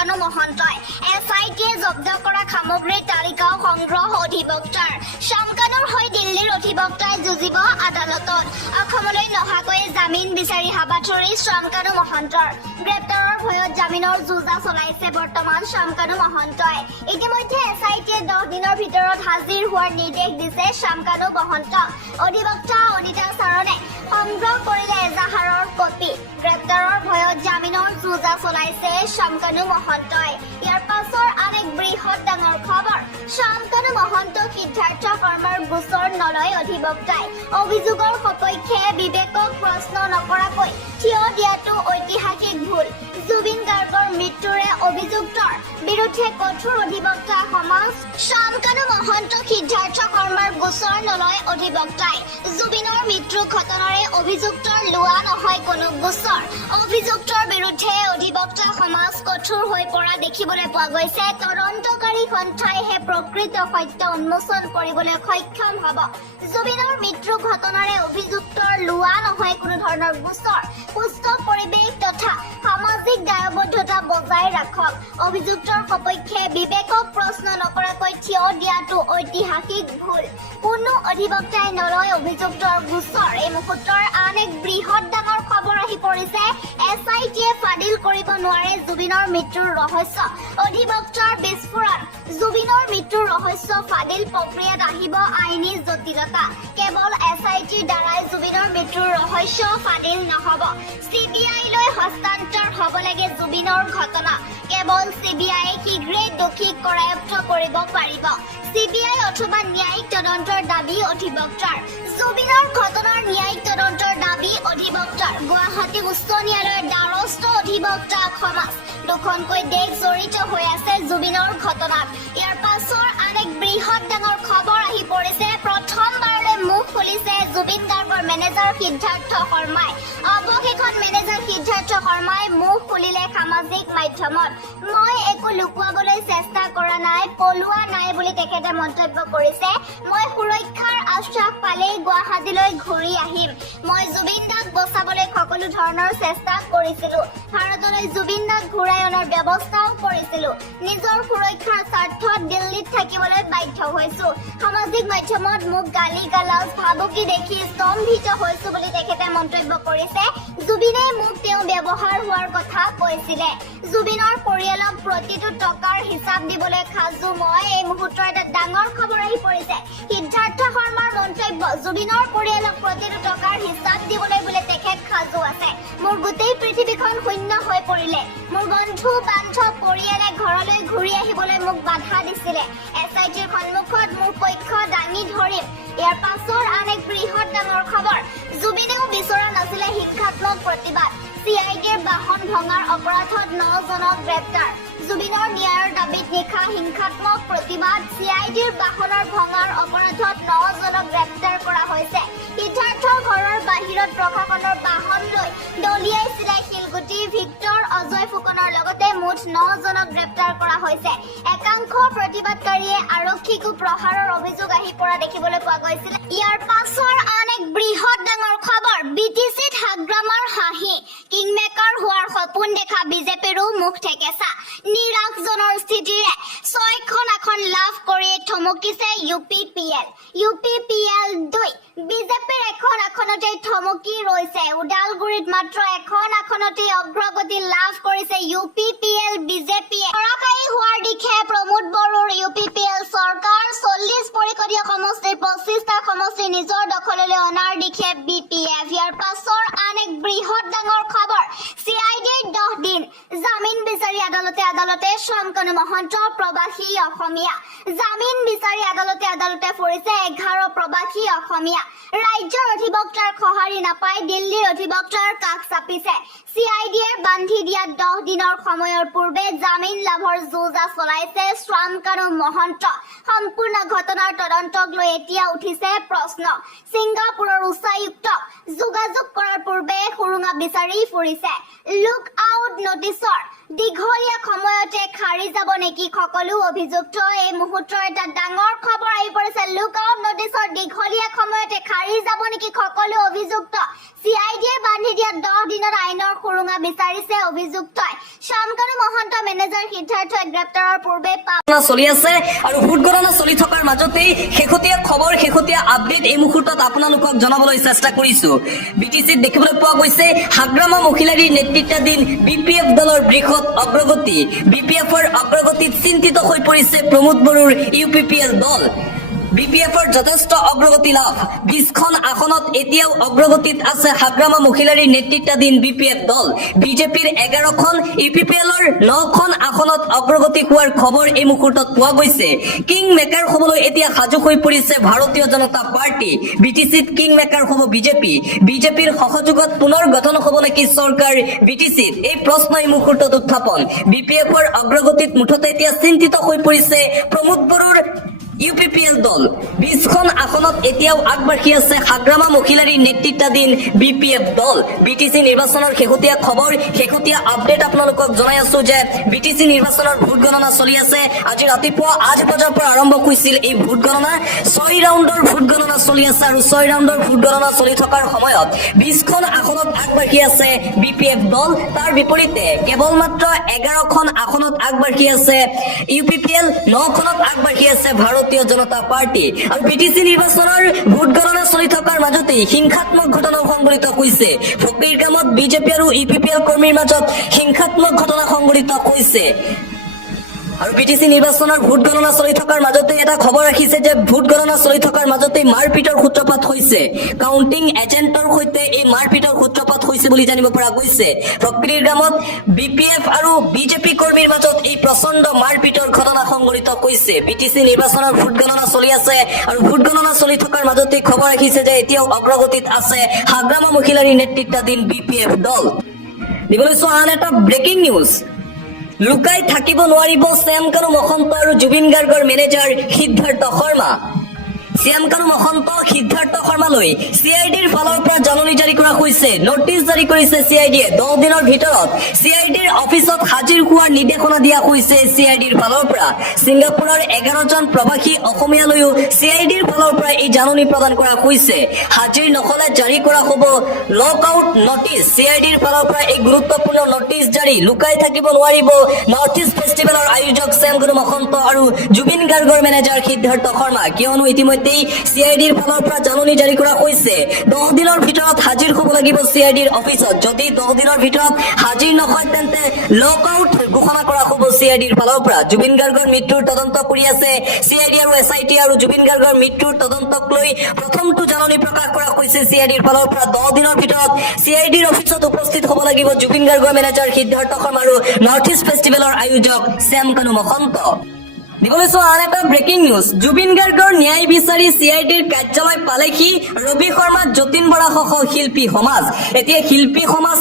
শামকানু মহন্তই এছআইটিয়ে জব্দ কৰা সামগ্ৰীৰ তালিকাও সংগ্ৰহ অধিবক্তাৰ শামকানুৰ হৈ দিল্লীৰ অধিবক্তাই যুঁজিব আদালতত অসমলৈ নহাকৈ জামিন বিচাৰি হাবাথুৰি শামকানু মহন্তৰ গ্ৰেপ্তাৰৰ ভয়ত জামিনৰ যুঁজা চলাইছে বৰ্তমান শামকানু মহন্তই ইতিমধ্যে এছআইটিয়ে 10 দিনৰ ভিতৰত হাজিৰ হোৱাৰ নিৰ্দেশ দিছে শামকানু মহন্তক অধিবক্তা অনিতা চাৰণে সংগ্ৰহ কৰিলে এজাহাৰৰ কপি গ্ৰেপ্তাৰৰ ভয়ত জামিনৰ যুঁজা চলাইছে শামকানু মহন্তই ইয়াৰ পাছৰ আন এক বৃহৎ ডাঙৰ খবৰ শামকানু মহন্তক সিদ্ধাৰ্থ শৰ্মাৰ গোচৰ নলয় অধিবক্তাই অভিযোগৰ সপক্ষে বিবেকক প্ৰশ্ন নকৰাকৈ থিয় দিয়াটো ঐতিহাসিক ভুল জুবিন গাৰ্গৰ মৃত্যুৰে অভিযুক্তৰ বিৰুদ্ধে কঠোৰ অধিবক্তা সমাজ শামকানু মহন্তক সিদ্ধাৰ্থ শৰ্মাৰ গোচৰ নলয় অধিবক্তাই জুবিনৰ মৃত্যু ঘটনাৰে অভিযুক্তৰ লোৱা নহয় কোনো গোচৰ অভিযুক্তৰ বিৰুদ্ধে অধিবক্তা সমাজ কঠোৰ হৈ পৰা দেখিবলৈ পোৱা গৈছে তদন্তকাৰী সন্থাইহে প্ৰকৃত সত্য উন্মোচন কৰিবলৈ সক্ষম হ'ব জুবিনৰ মৃত্যু ঘটনাৰে অভিযুক্তৰ লোৱা নহয় কোনো ধৰণৰ গোচৰ সুস্থ পৰিৱেশ তথা সামাজিক দায়বদ্ধতা বজাই ৰাখক অভিযুক্তৰ সপক্ষে বিবেকক প্ৰশ্ন নকৰাকৈ থিয় দিয়াটো ঐতিহাসিক ভুল কোনো অধিবক্তাই নলয় অভিযুক্তৰ গোচৰ এই মুহূৰ্তৰ আন এক বৃহৎ ডাঙৰ খবৰ আহি পৰিছে এছআইটিয়ে ফাদিল কৰিব নোৱাৰে জুবিনৰ মৃত্যুৰ ৰহস্য অধিবক্তাৰ বিস্ফোৰণ জুবিনৰ মৃত্যুৰ ৰহস্য ফাদিল প্ৰক্ৰিয়াত আহিব আইনী জটিলতা কেৱল এছআইটিৰ দ্বাৰাই জুবিনৰ মৃত্যুৰ ৰহস্য ফাদিল নহ'ব চিবিআইলৈ হস্তান্তৰ হ'ব লাগে জুবিনৰ ঘটনা কেৱল চিবিআইয়ে শীঘ্ৰে দোষীক কৰায়ত্ব কৰিব পাৰিব চিবিআই অথবা ন্যায়িক তদন্তৰ দাবী অধিবক্তাৰ জুবিনৰ ঘটনাৰ ন্যায়িক তদন্তৰ দাবী অধিবক্তাৰ গুৱাহাটী উচ্চ ন্যায়ালয়ৰ দ্বাৰস্থ অধিবক্তা সমাজ দুখনকৈ দেশ জড়িত হৈ আছে জুবিনৰ ঘটনাত ইয়াৰ পাছৰ আন এক বৃহৎ ডাঙৰ খবৰ আহি পৰিছে প্ৰথমবাৰলৈ মুখ খুলিছে জুবিন গাৰ্গৰ মেনেজাৰ সিদ্ধাৰ্থ শৰ্মাই অৱশেষত মেনেজাৰ সিদ্ধাৰ্থ শৰ্মাই মুখ খুলিলে সামাজিক মাধ্যমত মই একো লুকুৱাবলৈ চেষ্টা কৰা নাই পলোৱা নাই বুলি তেখেতে মন্তব্য কৰিছে মই সুৰক্ষাৰ আশ্বাস পালেই গুৱাহাটীলৈ ঘূৰি আহিম মই জুবিন দাক বচাবলৈ সকলো ধৰণৰ চেষ্টা কৰিছিলো ভাৰতলৈ জুবিন দাক ঘূৰাই অনাৰ ব্যৱস্থাও কৰিছিলো নিজৰ সুৰক্ষাৰ স্বাৰ্থত দিল্লীত থাকিবলৈ বাধ্য হৈছো সামাজিক মাধ্যমত মোক গালি গালাজ ভাবুকি দেখি স্তম্ভিত হৈছো বুলি তেখেতে মন্তব্য কৰিছে জুবিনে মোক তেওঁ ব্যৱহাৰ হোৱাৰ কথা কৈছিলে জুবিনৰ পৰিয়ালক প্ৰতিটো টকাৰ হিচাপ দিবলৈ খাজু মই এই মুহূৰ্তৰ এটা ডাঙৰ খবৰ আহি পৰিছে সিদ্ধাৰ্থ শৰ্মাৰ মন্তব্য জুবিনৰ পৰিয়ালক প্ৰতিটো টকাৰ হিচাপ দিবলৈ বোলে তেখেত খাজু আছে মোৰ গোটেই পৃথিৱীখন শূন্য হৈ পৰিলে মোৰ বন্ধু বান্ধৱ পৰিয়ালে ঘৰলৈ ঘূৰি আহিবলৈ মোক বাধা দিছিলে এছআইটিৰ সন্মুখত মোৰ পক্ষ দাঙি ধৰিম ইয়াৰ পাছৰ আন এক বৃহৎ ডাঙৰ খবৰ জুবিনেও বিচৰা নাছিলে শিক্ষাত্মক প্ৰতিবাদ চিআইডিৰ বাহন ভঙাৰ অপৰাধত 9 জনক গ্ৰেপ্তাৰ জুবিনৰ ন্যায়ৰ দাবীত নিশা হিংসাত্মক প্ৰতিবাদ চিআইডিৰ বাহনৰ ভঙাৰ অপৰাধত 9 জনক গ্ৰেপ্তাৰ কৰা হৈছে সিদ্ধাৰ্থৰ ঘৰৰ বাহিৰত প্ৰশাসনৰ বাহন লৈ দলিয়াইছিলে শিলগুটি ভিক্টৰ অজয় ফুকনৰ লগতে মুঠ 9 জনক গ্ৰেপ্তাৰ কৰা হৈছে একাংশ প্ৰতিবাদকাৰীয়ে আৰক্ষীকো প্ৰহাৰৰ অভিযোগ আহি পৰা দেখিবলৈ পোৱা গৈছিল ইয়াৰ পাছৰ আন এক বৃহৎ ডাঙৰ খবৰ বিটিচিত হাগ্ৰামাৰ হাঁহি কিংমেকাৰ হোৱাৰ সপোন দেখা বিজেপিৰো মুখ ঠেকেচা নিৰাশজনৰ স্থিতিৰে 6খন আসন লাভ কৰি থমকিছে ইউপিপিএল 2 বিজেপিৰ এখন আসনতে থমকি ৰৈছে ওদালগুৰিত মাত্ৰ এখন আসনতে অগ্ৰগতি লাভ কৰিছে ইউপিপিএল বিজেপিয়ে সৰকাৰী হোৱাৰ দিশে প্ৰমোদ বড়োৰ ইউপিপিএল চৰকাৰ 40 পৰিষদীয় সমষ্টিৰ 25টা সমষ্টি নিজৰ দখললৈ অনাৰ দিশে বিপিএফ ইয়াৰ পাছৰ আন এক বৃহৎ ডাঙৰ খবৰ চিআইডিৰ 10 দিন জামিন বিচাৰি আদালতে শামকানু মহন্ত প্ৰবাসী অসমীয়া জামিন বিচাৰি আদালতে ফুৰিছে 11 প্ৰবাসী অসমীয়া ৰাজ্যৰ অধিবক্তাৰ সঁহাৰি নাপাই দিল্লীৰ অধিবক্তাৰ কাষ চাপিছে চিআইডিয়ে বান্ধি দিয়া 10 দিনৰ সময়ৰ পূৰ্বে জামিন লাভৰ যুঁজা চলাইছে শামকানু মহন্ত সম্পূৰ্ণ ঘটনাৰ তদন্তক লৈ এতিয়া উঠিছে প্ৰশ্ন ছিংগাপুৰৰ উচ্চায়ুক্তক যোগাযোগ কৰাৰ পূৰ্বে সুৰুঙা বিচাৰি ফুৰিছে লুক আউট নটিছৰ দীঘলীয়া সময়তে খাৰি যাব নেকি সকলো অভিযুক্ত এই মুহূৰ্তৰ এটা ডাঙৰ খবৰ আহি পৰিছে লুকআউট নটিছৰ দীঘলীয়া সময়তে খাৰি যাব নেকি সকলো অভিযুক্ত CIDয়ে বান্ধি দিয়া 10 দিনৰ আইনৰ সুৰুঙা বিচাৰিছে অভিযুক্তই শামকানু মহন্ত মেনেজাৰ সিদ্ধাৰ্থই গ্ৰেপ্তাৰৰ পূৰ্বে চলি আছে আৰু ভোট গণনা চলি থকাৰ মাজতেই শেহতীয়া খবৰ শেহতীয়া আপডেট এই মুহূৰ্তত আপোনালোকক জনাবলৈ চেষ্টা কৰিছো BTCত দেখিবলৈ পোৱা গৈছে হাগ্ৰামা মহিলাৰীৰ নেতৃত্বাধীন BPF দলৰ বৃহৎ অগ্ৰগতি BPFৰ অগ্ৰগতিত চিন্তিত হৈ পৰিছে প্ৰমোদ বড়োৰ UPPL দল BPFৰ যথেষ্ট অগ্ৰগতি লাভ 20খন আসনত এতিয়াও অগ্ৰগতিত আছে হাগ্ৰামা মহিলাৰীৰ নেতৃত্বাধীন BPF দল বিজেপিৰ 11খন UPPLৰ 9খন আসনত অগ্ৰগতি হোৱাৰ খবৰ এই মুহূৰ্তত পোৱা গৈছে কিং মেকাৰ হ'বলৈ এতিয়া সাজু হৈ পৰিছে ভাৰতীয় জনতা পাৰ্টি BTCত কিং মেকাৰ হ'ব বিজেপিৰ সহযোগত পুনৰ গঠন হ'ব নেকি চৰকাৰ BTCত এই প্ৰশ্ন এই মুহূৰ্তত উত্থাপন BPFৰ অগ্ৰগতিত মুঠতে এতিয়া চিন্তিত হৈ পৰিছে প্ৰমোদ বড়োৰ UPPL দল 20খন আসনত এতিয়াও আগবাঢ়ি আছে হাগ্ৰামা মহিলাৰীৰ নেতৃত্বাধীন BPF দল BTC নিৰ্বাচনৰ শেহতীয়া খবৰ শেহতীয়া আপডেট আপোনালোকক জনাই আছো যে BTC নিৰ্বাচনৰ ভোট গণনা চলি আছে আজি ৰাতিপুৱা 8 বজাৰ পৰা আৰম্ভ হৈছিল এই ভোট গণনা 6 ৰাউণ্ডৰ ভোট গণনা চলি আছে আৰু 6 ৰাউণ্ডৰ ভোট গণনা চলি থকাৰ সময়ত 20খন আসনত আগবাঢ়ি আছে BPF দল তাৰ বিপৰীতে কেৱল মাত্ৰ 11খন আসনত আগবাঢ়ি আছে UPPL 9খনত আগবাঢ়ি আছে ভাৰতীয় জনতা পাৰ্টি আৰু BTC নিৰ্বাচনৰ ভোট গণনা চলি থকাৰ মাজতে হিংসাত্মক ঘটনা সংঘটিত হৈছে ফকীৰগামত বিজেপি আৰু UPPL কৰ্মীৰ মাজত হিংসাত্মক ঘটনা সংঘটিত হৈছে আৰু BTC নিৰ্বাচনৰ ভোট গণনা চলি থকাৰ মাজতে এটা খবৰ ৰাখিছে যে ভোট গণনা চলি থকাৰ মাজতে মাৰপিটৰ সূত্ৰপাত হৈছে কাউন্টিং এজেন্টৰ সৈতে এই মাৰপিটৰ সূত্ৰপাত হৈছে বুলি জানিব পৰা গৈছে ফকীৰগামত BPF আৰু বিজেপি কৰ্মীৰ মাজত এই প্ৰচণ্ড মাৰপিটৰ ঘটনা সংঘটিত হৈছে BTC নিৰ্বাচনৰ ভোট গণনা চলি আছে আৰু ভোট গণনা চলি থকাৰ মাজতে খবৰ ৰাখিছে যে এতিয়াও অগ্ৰগতিত আছে হাগ্ৰামা মহিলাৰীৰ নেতৃত্বাধীন BPF দল দিবলৈ চোৱা আন এটা ব্ৰেকিং নিউজ লুকাই থাকিব নোৱাৰিব শ্যামকানু মহন্ত আৰু জুবিন গাৰ্গৰ মেনেজাৰ সিদ্ধাৰ্থ শৰ্মা শ্যামকানু মহন্ত সিদ্ধাৰ্থ শৰ্মালৈ CIDৰ ফালৰ পৰা জাননী জাৰি কৰা হৈছে নোটিছ জাৰি কৰিছে CIDয়ে 10 দিনৰ ভিতৰত CIDৰ অফিচত হাজিৰ হোৱাৰ নিৰ্দেশনা দিয়া হৈছে CIDৰ ফালৰ পৰা ছিংগাপুৰৰ 11 জন প্ৰবাসী অসমীয়ালৈও CIDৰ ফালৰ পৰা এই জাননী প্ৰদান কৰা হৈছে হাজিৰ নহলে জাৰি কৰা হ'ব লকআউট নোটিছ CIDৰ ফালৰ পৰা এই গুৰুত্বপূৰ্ণ নোটিছ জাৰি লুকাই থাকিব নোৱাৰিব নৰ্থ ইষ্ট ফেষ্টিভেলৰ আয়োজক শ্যামকানু মহন্ত আৰু জুবিন গাৰ্গৰ মেনেজাৰ সিদ্ধাৰ্থ শৰ্মা কিয়নো ইতিমধ্যে CIDৰ ফালৰ পৰা জাননী জাৰি কৰা হৈছে 10 দিনৰ ভিতৰত হাজিৰ হ'ব লাগিব CIDৰ অফিচত যদি 10 দিনৰ ভিতৰত হাজিৰ নহয় তেন্তে লকআউট ঘোষণা কৰা হ'ব CIDৰ ফালৰ পৰা জুবিন গাৰ্গৰ মৃত্যুৰ তদন্ত কৰি আছে CID আৰু SIT আৰু জুবিন গাৰ্গৰ মৃত্যুৰ তদন্তক লৈ প্ৰথমটো জাননী প্ৰকাশ কৰা হৈছে CIDৰ ফালৰ পৰা 10 দিনৰ ভিতৰত CIDৰ অফিচত উপস্থিত হ'ব লাগিব জুবিন গাৰ্গৰ মেনেজাৰ সিদ্ধাৰ্থ শৰ্মা আৰু নৰ্থ ইষ্ট ফেষ্টিভেলৰ আয়োজক শ্যামকানু মহন্ত দিবলৈ চোৱা আন এটা ব্ৰেকিং নিউজ জুবিন গাৰ্গৰ ন্যায় বিচাৰি CIDৰ কাৰ্যালয় পালেহি ৰবি শৰ্মা যতীন বৰা সহ শিল্পী সমাজ এতিয়া শিল্পী সমাজ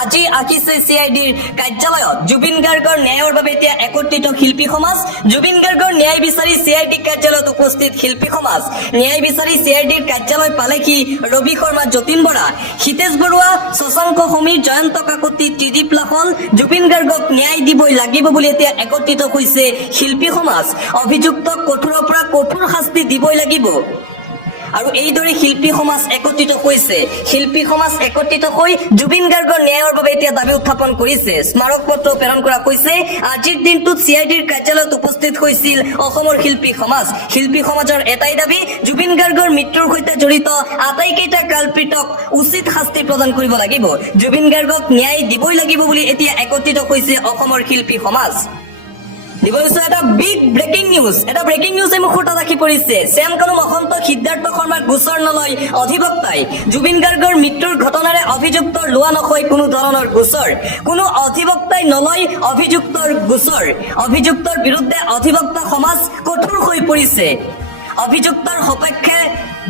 আজি আহিছে CIDৰ কাৰ্যালয়ত জুবিন গাৰ্গৰ ন্যায়ৰ বাবে এতিয়া একত্ৰিত শিল্পী সমাজ জুবিন গাৰ্গৰ ন্যায় বিচাৰি CID কাৰ্যালয়ত উপস্থিত শিল্পী সমাজ ন্যায় বিচাৰি CIDৰ কাৰ্যালয় পালেহি ৰবি শৰ্মা যতীন বৰা হিতেশ বৰুৱা শশাংক সমীৰ জয়ন্ত কাকতি ত্ৰিদীপ লাহন জুবিন গাৰ্গক ন্যায় দিবই লাগিব বুলি এতিয়া একত্ৰিত হৈছে শিল্পী সমাজ অভিযুক্তক কঠোৰৰ পৰা কঠোৰ শাস্তি দিবই লাগিব আৰু এইদৰে শিল্পী সমাজ একত্ৰিত হৈছে শিল্পী সমাজ একত্ৰিত হৈ জুবিন গাৰ্গৰ ন্যায়ৰ বাবে এতিয়া দাবী উত্থাপন কৰিছে স্মাৰক পত্ৰ প্ৰেৰণ কৰা হৈছে আজিৰ দিনটোত CIDৰ কাৰ্যালয়ত উপস্থিত হৈছিল অসমৰ শিল্পী সমাজৰ এটাই দাবী জুবিন গাৰ্গৰ মৃত্যুৰ সৈতে জড়িত আটাইকেইটা কালপিতক উচিত শাস্তি প্ৰদান কৰিব লাগিব জুবিন গাৰ্গক ন্যায় দিবই লাগিব বুলি এতিয়া একত্ৰিত হৈছে অসমৰ শিল্পী সমাজ দিবলৈছে এটা বিগ ব্ৰেকিং নিউজ এই মুহূৰ্তত আহি পৰিছে শ্যামকানু মহন্ত সিদ্ধাৰ্থ শৰ্মাৰ গোচৰ নলয় অধিবক্তাই জুবিন গাৰ্গৰ মৃত্যুৰ ঘটনাৰে অভিযুক্তৰ লোৱা নহয় কোনো ধৰণৰ গোচৰ কোনো অধিবক্তাই নলয় অভিযুক্তৰ গোচৰ অভিযুক্তৰ বিৰুদ্ধে অধিবক্তা সমাজ কঠোৰ হৈ পৰিছে অভিযুক্তৰ সপক্ষে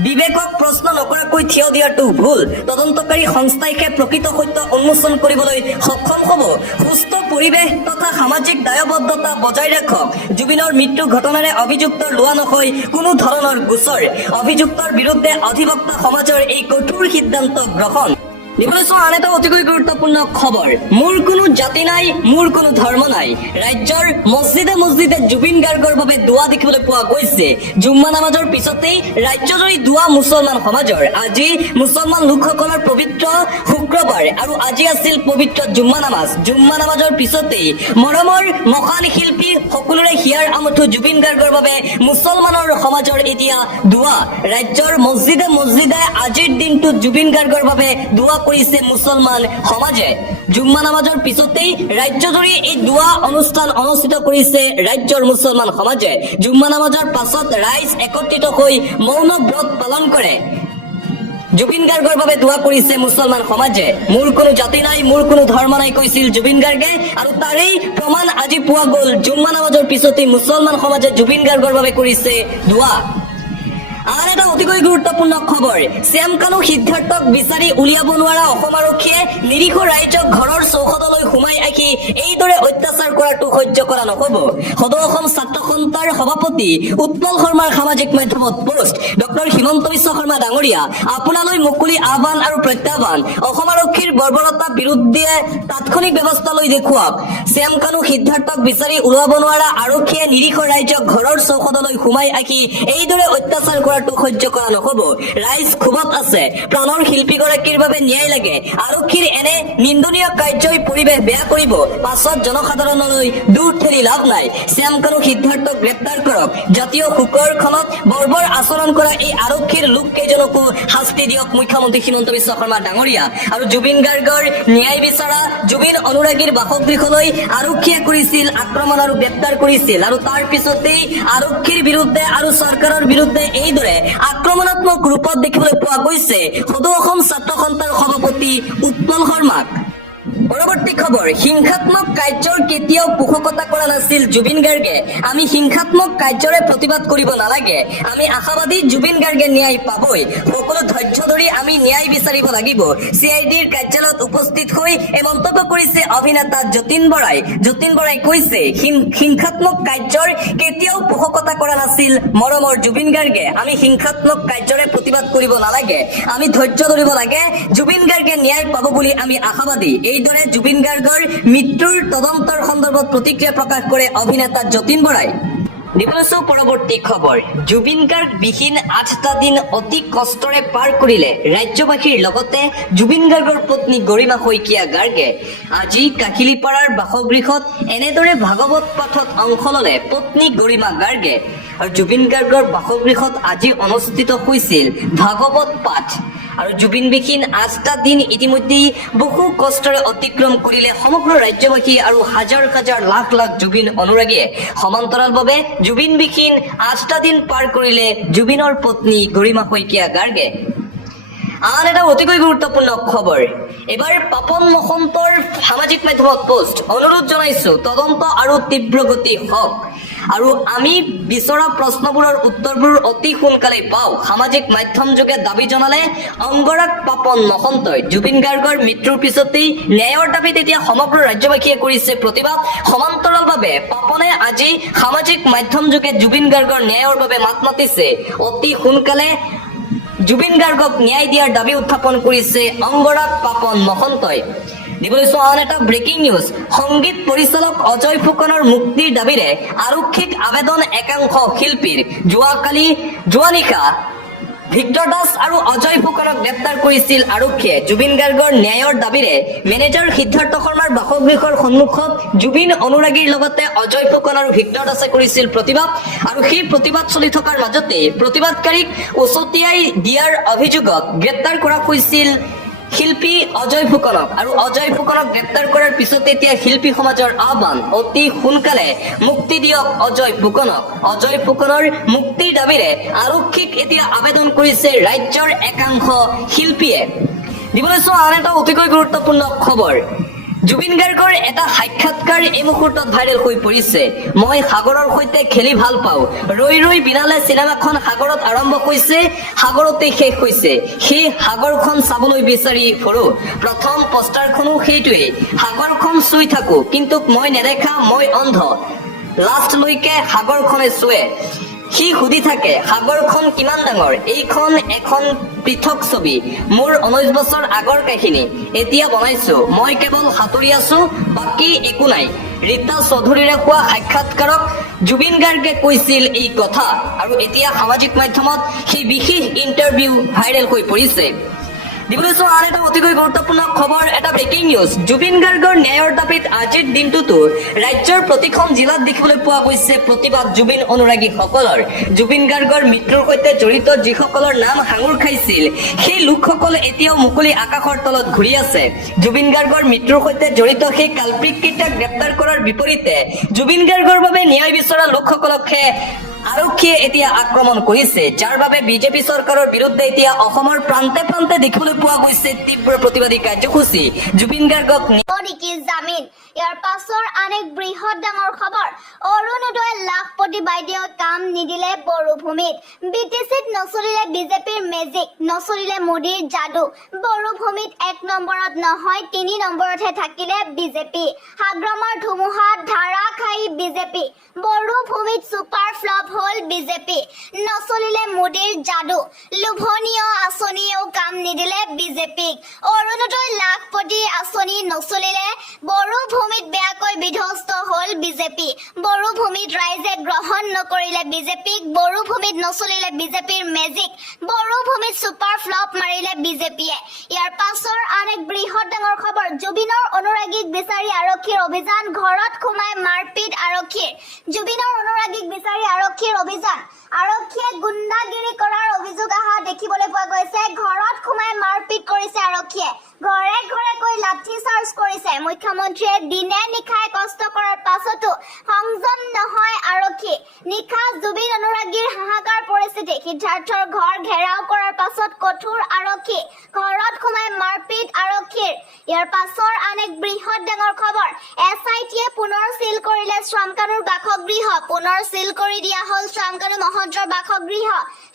বিবেকক প্ৰশ্ন নকৰাকৈ থিয় দিয়াটো ভুল তদন্তকাৰী সংস্থাইকে প্ৰকৃত সত্য উন্মোচন কৰিবলৈ সক্ষম হ'ব সুস্থ পৰিৱেশ তথা সামাজিক দায়বদ্ধতা বজাই ৰাখক জুবিনৰ মৃত্যু ঘটনাৰে অভিযুক্তৰ লোৱা নহয় কোনো ধৰণৰ গোচৰ অভিযুক্তৰ বিৰুদ্ধে অধিবক্তা সমাজৰ এই কঠোৰ সিদ্ধান্ত গ্ৰহণ দিবলৈ চোৱা আন এটা অতিকৈ গুৰুত্বপূৰ্ণ খবৰ। মোৰ কোনো জাতি নাই, মোৰ কোনো ধৰ্ম নাই। ৰাজ্যৰ মছজিদে মছজিদে জুবিন গাৰ্গৰ বাবে দোৱা দেখিবলৈ পোৱা গৈছে। জুম্মা নামাজৰ পিছতেই ৰাজ্যজুৰি দোৱা মুছলমান সমাজৰ। আজি মুছলমান লোকসকলৰ পবিত্ৰ শুক্ৰবাৰ আৰু আজি আছিল পবিত্ৰ জুম্মা নামাজ। জুম্মা নামাজৰ পিছতেই মৰমৰ মহান শিল্পী সকলোৰে হিয়াৰ আমঠু জুবিন গাৰ্গৰ বাবে মুছলমানৰ সমাজৰ এতিয়া দোৱা। ৰাজ্যৰ মছজিদে মছজিদে আজিৰ দিনটোত জুবিন গাৰ্গৰ বাবে দোৱা কৰিছে মুছলমান সমাজে। জুম্মা নামাজৰ পিছতেই ৰাজ্যজুৰি এই দোৱা অনুষ্ঠান অনুষ্ঠিত কৰিছে ৰাজ্যৰ মুছলমান সমাজে। জুম্মা নামাজৰ পাছত ৰাইজ একত্ৰিত হৈ মৌন ব্ৰত পালন কৰে। জুবিন গাৰ্গৰ বাবে দোৱা কৰিছে মুছলমান সমাজে। মোৰ কোনো জাতি নাই, মোৰ কোনো ধৰ্ম নাই কৈছিল জুবিন গাৰ্গে, আৰু তাৰেই প্ৰমাণ আজি পোৱা গ'ল। জুম্মা নামাজৰ পিছতেই মুছলমান সমাজে জুবিন গাৰ্গৰ বাবে কৰিছে দোৱা। আন এটা অতিকৈ গুৰুত্বপূৰ্ণ খবৰ। শ্যাম কানু সিদ্ধাৰ্থক বিচাৰি উলিয়াব নোৱাৰা অসম আৰক্ষীয়ে নিৰীহ ৰাইজক ঘৰৰ চৌহদলৈ সোমাই আহি এইদৰে অত্যাচাৰ কৰাটো সহ্য কৰা নহ'ব। সদৌ অসম ছাত্ৰ সন্থাৰ সভাপতি উৎপল শৰ্মাৰ সামাজিক মাধ্যমত পোষ্ট। ডক্টৰ হিমন্ত বিশ্ব শৰ্মা ডাঙৰীয়া, আপোনালৈ মুকলি আহ্বান আৰু প্ৰত্যাহ্বান। অসম আৰক্ষীৰ বৰ্বৰতা বিৰুদ্ধে তাৎক্ষণিক ব্যৱস্থা লৈ দেখুৱাওক। শ্যাম কানু সিদ্ধাৰ্থক বিচাৰি ওলাব নোৱাৰা আৰক্ষীয়ে নিৰীহ ৰাইজক ঘৰৰ চৌহদলৈ সোমাই আহি এইদৰে অত্যাচাৰ কৰাটো সহ্য কৰা নহ'ব। ৰাইজ ক্ষোভত আছে। প্ৰাণৰ শিল্পীগৰাকীৰ বাবে ন্যায় লাগে। আৰক্ষীৰ এনে নিন্দনীয় কাৰ্যই পৰিৱেশ বেয়া কৰিব। পাছত জনসাধাৰণলৈ দূৰ ঠেলি লাভ নাই। শ্যাম কানু সিদ্ধাৰ্থক গ্ৰেপ্তাৰ কৰক। জাতীয় শোকৰ খনত বৰ্বৰ আচৰণ কৰা এই আৰক্ষীৰ লোককেইজনকো শাস্তি দিয়ক মুখ্যমন্ত্ৰী হিমন্ত বিশ্ব শৰ্মা ডাঙৰীয়া। আৰু জুবিন গাৰ্গৰ ন্যায় বিচৰা জুবিন অনুৰাগীৰ বাসগৃহলৈ আৰক্ষীয়ে কৰিছিল আক্ৰমণ আৰু গ্ৰেপ্তাৰ কৰিছিল, আৰু তাৰ পিছতেই আৰক্ষীৰ বিৰুদ্ধে আৰু চৰকাৰৰ বিৰুদ্ধে এইদৰে আক্ৰমণাত্মক ৰূপত দেখিবলৈ পোৱা গৈছে সদৌ অসম ছাত্ৰ সন্থাৰ সভাপতি উৎপল শৰ্মাক। পৰৱৰ্তী খবৰ। হিংসাত্মক কাৰ্যৰ কেতিয়াও পোষকতা কৰা নাছিল জুবিন গাৰ্গে। আমি হিংসাত্মক কাৰ্যৰে প্ৰতিবাদ কৰিব নালাগে। আমি আশাবাদী জুবিন গাৰ্গে ন্যায় পাবই। সকলো ধৈৰ্য ধৰি আমি ন্যায় বিচাৰিব লাগিব। CIDৰ কাৰ্যালয়ত উপস্থিত হৈ এই মন্তব্য কৰিছে অভিনেতা যতীন বৰাই। যতীন বৰাই কৈছে, হিংসাত্মক কাৰ্যৰ কেতিয়াও পোষকতা কৰা নাছিল মৰমৰ জুবিন গাৰ্গে। আমি হিংসাত্মক কাৰ্যৰে প্ৰতিবাদ কৰিব নালাগে। আমি ধৈৰ্য ধৰিব লাগে। জুবিন গাৰ্গে ন্যায় পাব বুলি আমি আশাবাদী। এইদৰে জুবিন গাৰ্গৰ মৃত্যুৰ তদন্তৰ সন্দৰ্ভত প্ৰতিক্ৰিয়া প্ৰকাশ কৰে অভিনেতা যতীন বৰাই। পৰৱৰ্তী খবৰ। জুবিন গাৰ্গ বিহীন 8টা দিন অতি কষ্টৰে পাৰ কৰিলে ৰাজ্যবাসীৰ লগতে জুবিন গাৰ্গৰ পত্নী গৰিমা শইকীয়া গাৰ্গে। আজি কাকিলিপাৰাৰ বাসগৃহত এনেদৰে ভাগৱত পাঠত অংশ ললে পত্নী গৰিমা গাৰ্গে। আৰু জুবিন গাৰ্গৰ বাসগৃহত আজি অনুষ্ঠিত হৈছিল ভাগৱত পাঠ। আৰু জুবিন বিহীন 8টা দিন ইতিমধ্যেই বহু কষ্টৰে অতিক্ৰম কৰিলে সমগ্ৰ ৰাজ্যবাসী আৰু হাজাৰ হাজাৰ লাখ লাখ জুবিন অনুৰাগীয়ে। সমান্তৰালভাৱে জুবিন বিহীন 8টা দিন পাৰ কৰিলে জুবিনৰ পত্নী গৰিমা শইকীয়া গাৰ্গে। আন এটা অতিকৈ গুৰুত্বপূৰ্ণ খবৰ। এবাৰ পাপন মহন্তৰ সামাজিক মাধ্যমত পোষ্ট। অনুৰোধ জনাইছো তদন্ত আৰু তীব্ৰ গতি হওক, আৰু আমি বিচৰা প্ৰশ্নবোৰৰ উত্তৰবোৰ অতি সোনকালে পাওঁ। সামাজিক মাধ্যম যোগে দাবী জনালে অংগৰাগ পাপন মহন্তই। জুবিন গাৰ্গৰ মৃত্যুৰ পিছতেই ন্যায়ৰ দাবীত এতিয়া সমগ্ৰ ৰাজ্যবাসীয়ে কৰিছে প্ৰতিবাদ। সমান্তৰালভাৱে পাপনে আজি সামাজিক মাধ্যম যোগে জুবিন গাৰ্গৰ ন্যায়ৰ বাবে মাত মাতিছে। অতি সোনকালে জুবিন গাৰ্গক ন্যায় দিয়াৰ দাবী উত্থাপন কৰিছে অংগৰাগ পাপন মহন্তই। আন এটা ব্ৰেকিং নিউজ। সংগীত পৰিচালক অজয় ফুকনৰ মুক্তিৰ দাবীৰে আৰক্ষীক আবেদন একাংশ শিল্পীৰ। যোৱা নিশা ভিক্টৰ দাস আৰু অজয় ফুকনক গ্ৰেপ্তাৰ কৰিছিল আৰক্ষীয়ে। জুবিন গাৰ্গৰ ন্যায়ৰ দাবীৰে মেনেজাৰ সিদ্ধাৰ্থ শৰ্মাৰ বাসগৃহৰ সন্মুখত জুবিন অনুৰাগীৰ লগতে অজয় ফুকন আৰু ভিক্টৰ দাসে কৰিছিল প্ৰতিবাদ। আৰু সেই প্ৰতিবাদ চলি থকাৰ মাজতে প্ৰতিবাদকাৰীক উচতিয়াই দিয়াৰ অভিযোগত গ্ৰেপ্তাৰ কৰা হৈছিল শিল্পী অজয় ফুকনক। আৰু অজয় ফুকনক গ্ৰেপ্তাৰ কৰাৰ পিছতে এতিয়া শিল্পী সমাজৰ আহ্বান, অতি সোনকালে মুক্তি দিয়ক অজয় ফুকনক। অজয় ফুকনৰ মুক্তিৰ দাবীৰে আৰক্ষীক এতিয়া আবেদন কৰিছে ৰাজ্যৰ একাংশ শিল্পীয়ে। আন এটা অতিকৈ গুৰুত্বপূৰ্ণ খবৰ। জুবিন গাৰ্গৰ এটা সাক্ষাৎকাৰ এই মুহূৰ্তত ভাইৰেল হৈ পৰিছে। মই সাগৰৰ সৈতে খেলি ভাল পাওঁ। ৰৈ ৰৈ বিনালে চিনেমাখন সাগৰত আৰম্ভ হৈছে, সাগৰতে শেষ হৈছে। সেই সাগৰখন চাবলৈ বিচাৰি ফুৰো। প্ৰথম পোষ্টাৰখনো সেইটোৱেই, সাগৰখন চুই থাকো, কিন্তু মই নেদেখা, মই অন্ধ। লাষ্টলৈকে সাগৰখনে চুৱে। সি সুধি থাকে সাগৰখন কিমান ডাঙৰ, এইখন এখন পৃথক ছবি, মোৰ 19 বছৰ আগৰ কাহিনী, এতিয়া বনাইছো, মই কেৱল সাঁতুৰি আছো, বাকী একো নাই। ৰীতা চৌধুৰীৰে কোৱা সাক্ষাৎকাৰত জুবিন গাৰ্গে কৈছিল এই কথা, আৰু এতিয়া সামাজিক মাধ্যমত সেই বিশেষ ইণ্টাৰভিউ ভাইৰেল হৈ পৰিছে। দিবলৈ চোৱা আন এটা অতিকৈ গুৰুত্বপূৰ্ণ খবৰ, এটা ব্ৰেকিং নিউজ। জুবিন গাৰ্গৰ ন্যায়ৰ দাবীত আজিৰ দিনটোতো ৰাজ্যৰ প্ৰতিখন জিলাত দেখিবলৈ পোৱা গৈছে প্ৰতিবাদ জুবিন অনুৰাগীসকলৰ। জুবিন গাৰ্গৰ মৃত্যুৰ সৈতে জড়িত যিসকলৰ নাম সাঙুৰ খাইছিল, সেই লোকসকল এতিয়াও মুকলি আকাশৰ তলত ঘূৰি আছে। জুবিন গাৰ্গৰ মৃত্যুৰ সৈতে জড়িত সেই কালপ্ৰিটকেইটাক গ্ৰেপ্তাৰ কৰাৰ বিপৰীতে জুবিন গাৰ্গৰ বাবে ন্যায় বিচৰা লোকসকলকহে আৰক্ষীয়ে এতিয়া আক্ৰমণ কৰিছে, যাৰ বাবে বিজেপি চৰকাৰৰ বিৰুদ্ধে এতিয়া অসমৰ প্ৰান্তে প্ৰান্তে দেখিবলৈ পোৱা গৈছে তীব্ৰ প্ৰতিবাদী কাৰ্যসূচী। জুবিন গাৰ্গক নেকি জামিন। ইয়াৰ পাছৰ আন এক বৃহৎ ডাঙৰ খবৰ, অৰুণোদয় লাখপতি বাইদেউ কাম নিদিলে বড়োভূমিত। বিটিচিত নচলিলে বিজেপিৰ মেজিক, নচলিলে মোদীৰ যাদু। বড়োভূমিত 1 নম্বৰত নহয় 3 নম্বৰতহে থাকিলে বিজেপি। হাগ্ৰামাৰ ধুমুহাত ধাৰাসায়ী বিজেপি, বড়োভূমিত ছুপাৰ ফ্লপ হল বিজেপি। নচলিলে মোদীৰ যাদু, লোভনীয় আঁচনিয়েও কাম নিদিলে বিজেপিক। অৰুণোদয় লাখপতি আঁচনি নচলিলে বড়োভূমিত বেয়াকৈ বিধ্বস্ত হল বিজেপি। বড়োভূমিত ৰাইজে গ্ৰহণ নকৰিলে বিজেপিক, বড়োভূমিত নচলিলে বিজেপিৰ মেজিক, বড়োভূমিত ছুপাৰ ফ্লপ মাৰিলে বিজেপিয়ে। ইয়াৰ পাছৰ আন এক বৃহৎ ডাঙৰ খবৰ, জুবিনৰ অনুৰাগীক বিচাৰি আৰক্ষীৰ অভিযান, ঘৰত সোমাই মাৰপিট আৰক্ষীৰ। জুবিনৰ অনুৰাগীক বিচাৰি আৰক্ষীৰ অভিযান, আৰক্ষীয়ে গুণ্ডাগিৰি কৰাৰ অভিযোগ অহা দেখিবলৈ পোৱা গৈছে। ঘৰত সোমাই মাৰপিট কৰিছে আৰক্ষীয়ে, ঘৰে ঘৰে গৈ লাঠি চাৰ্জ কৰিছে। মুখ্যমন্ত্ৰীয়ে দিনে নিশাই কষ্ট কৰাৰ পাছতো সংযম নহয় আৰক্ষী। নিশা জুবিন অনুৰাগীৰ হাহাকাৰ পৰিস্থিতি, সিদ্ধাৰ্থৰ ঘৰ ঘেৰাও কৰাৰ পাছত কঠোৰ আৰক্ষী, ঘৰত সোমাই মাৰপিট আৰক্ষীৰ। ইয়াৰ পাছৰ আন এক বৃহৎ ডাঙৰ খবৰ, SITয়ে পুনৰ চিল কৰিলে শ্যামকানুৰ বাসগৃহ, পুনৰ চিল কৰি দিয়া হল শ্যামকানু মহন্তৰ বাসগৃহ।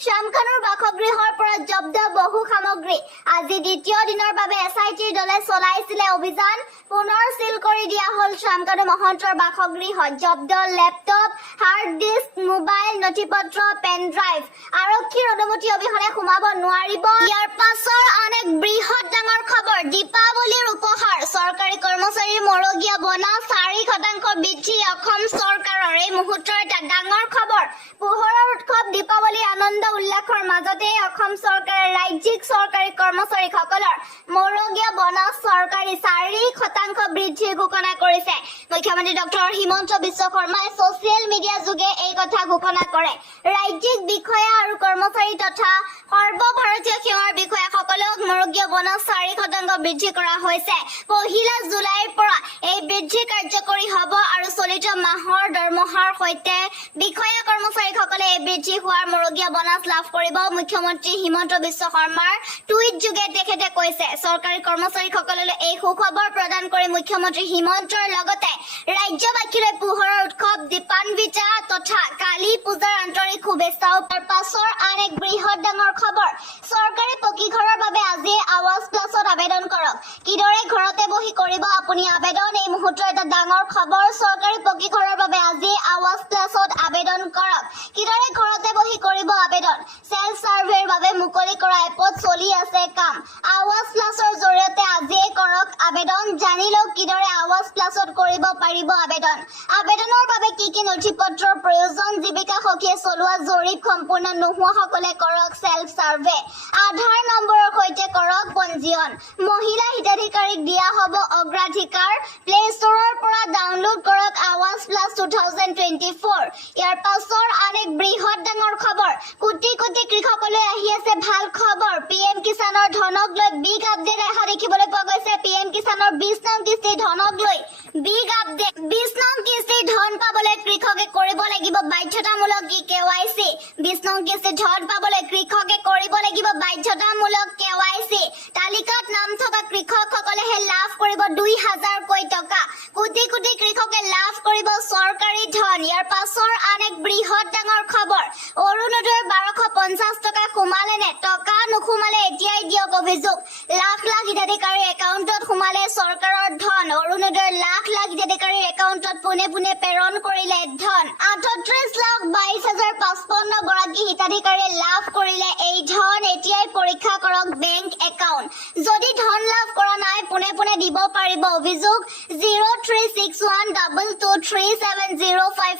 শ্যামকানুৰ বাসগৃহৰ পৰা জব্দ বহু সামগ্ৰী। আজি দ্বিতীয় দিনৰ বাবে SITৰ দলে চলাইছিলে অভিযান, পুনৰ চিল কৰি দিয়া হল শ্যামকানু মহন্তৰ বাসগৃহ। জব্দ লেপটপ, হাৰ্ড ডিস্ক, মোবাইল, নথিপত্ৰ, পেন ড্ৰাইভ। আৰক্ষীৰ অনুমতি অবিহনে সোমাব নোৱাৰিব। ইয়াৰ পাছৰ আন এক বৃহৎ ডাঙৰ খবৰ, দীপাৱলীৰ উপহাৰ, চৰকাৰী কৰ্মচাৰীৰ মৰগীয়া বোনাছ 4% বৃদ্ধি অসম চৰকাৰৰ। এই মুহূৰ্তৰ এটা ডাঙৰ খবৰ, পোহৰৰ উৎসৱ দীপাৱলীৰ আনন্দ উল্লাসৰ মাজতে অসম চৰকাৰে ৰাজ্যিক চৰকাৰী কৰ্মচাৰীসকলৰ মৰগীয়া বোনাছ চৰকাৰী 4% বৃদ্ধিৰ ঘোষণা কৰিছে। মুখ্যমন্ত্ৰী ডক্টৰ হিমন্ত বিশ্ব শৰ্মাই ছচিয়েল মিডিয়া যোগে এই কথা ঘোষণা কৰে। ৰাজ্যিক বিষয়া আৰু কৰ্মচাৰী তথা সৰ্বভাৰতীয় সেৱাৰ বিষয়াসকলক মৰগীয়া বোনাছ 4% বৃদ্ধি কৰা হৈছে। 1 জুলাইৰ পৰা এই বৃদ্ধি কাৰ্যকৰী হ'ব আৰু চলিত মাহৰ দৰমহাৰ সৈতে বিষয়া কৰ্মচাৰীসকলে এই বৃদ্ধি হোৱাৰ মৰগীয়া বোনাছ লাভ কৰিব। মুখ্যমন্ত্ৰী হিমন্ত বিশ্ব শৰ্মাৰ টুইট যোগে তেখেতে কৈছে, চৰকাৰী কৰ্মচাৰীসকললৈ এই সুখবৰ প্ৰদান কৰি মুখ্যমন্ত্ৰী হিমন্তৰ লগতে ৰাজ্যবাসীলৈ পোহৰৰ উৎসৱ দীপান্বিতা তথা কালী পূজাৰ আন্তৰিক শুভেচ্ছাও। তাৰ পাছৰ আন এক বৃহৎ ডাঙৰ খবৰ, চৰকাৰী পকী ঘৰৰ বাবে আজি আৱাজ প্লাছত আবেদন কৰক। কিদৰে ঘৰতে বহি কৰিব আপুনি আবেদন, এই মুহূৰ্তৰ এটা ডাঙৰ খবৰ, চৰকাৰী পকী ঘৰৰ বাবে আজি আৱাজ প্লাছত আবেদন কৰক। কিদৰে ঘৰতে বহি কৰিব আবেদন, সেল্ফ সাৰ্ভেৰ বাবে মুকলি কৰা এপত চলি আছে কাম। আৱাজ প্লাছৰ জৰিয়তে আজিয়ে কৰক আবেদন, জানি লওক কিদৰে আৱাজ প্লাছত কৰিব পাৰিব আবেদন। আবেদনৰ বাবে কি কি নথিপত্ৰৰ প্ৰয়োজন, জীৱিকা সখীয়ে চলোৱা জৰীপ সম্পূৰ্ণ নোহোৱাসকলে কৰক সেল্ফ সাৰ্ভে। আধাৰ নম্বৰৰ সৈতে কৰক পঞ্জীয়ন। মহিলা হিতাধিকাৰীক দিয়া হ'ব অগ্ৰাধিকাৰ। প্লে ষ্টৰৰ পৰা ডাউনলোড কৰক আৱাজ প্লাছ 2024। ইয়াৰ পাছৰ আন এক বৃহৎ ডাঙৰ খবৰ, কোটি কোটি কৃষকলৈ আহি আছে ভাল খবৰ। PM কিষাণৰ ধনক লৈ বিগ আপডেট অহা দেখিবলৈ পোৱা গৈছে। PM কিষাণৰ 20 নং কিস্তিৰ ধনক লৈ বিগ আপডেট। 20 নং কিস্তিৰ ধন পাবলৈ কৃষকে কৰিব লাগিব বাধ্যতামূলক KYC। 20 নং কিস্তিৰ ধন পাবলৈ কৃষকে কৰিব লাগিব বাধ্যতামূলক KYC। তালিকাত নাম থকা কৃষকসকলেহে লাভ কৰিব 2000 কোটি টকা। কোটি কোটি কৃষকে লাভ কৰিব চৰকাৰী ধন। ইয়াৰ পাছৰ আন এক বৃহৎ ডাঙৰ খবৰ অৰুণোদয়ৰ 1250 টকা সোমালে নে টকা নোসোমালে এতিয়াই দিয়ক অভিযোগ লাখ লাখ হিতাধিকাৰীৰ একাউণ্টত সোমালে চৰকাৰৰ ধন অৰুণোদয়ৰ লাখ লাখ হিতাধিকাৰীৰ একাউণ্টত পোনে পোনে প্ৰেৰণ কৰিলে ধন 38,22,055 গৰাকী হিতাধিকাৰীয়ে লাভ কৰিলে এই ধন এতিয়াই পৰীক্ষা কৰক বেংক একাউণ্ট যদি ধন লাভ কৰা নাই পোনে পোনে দিব পাৰিব অভিযোগ 0361223705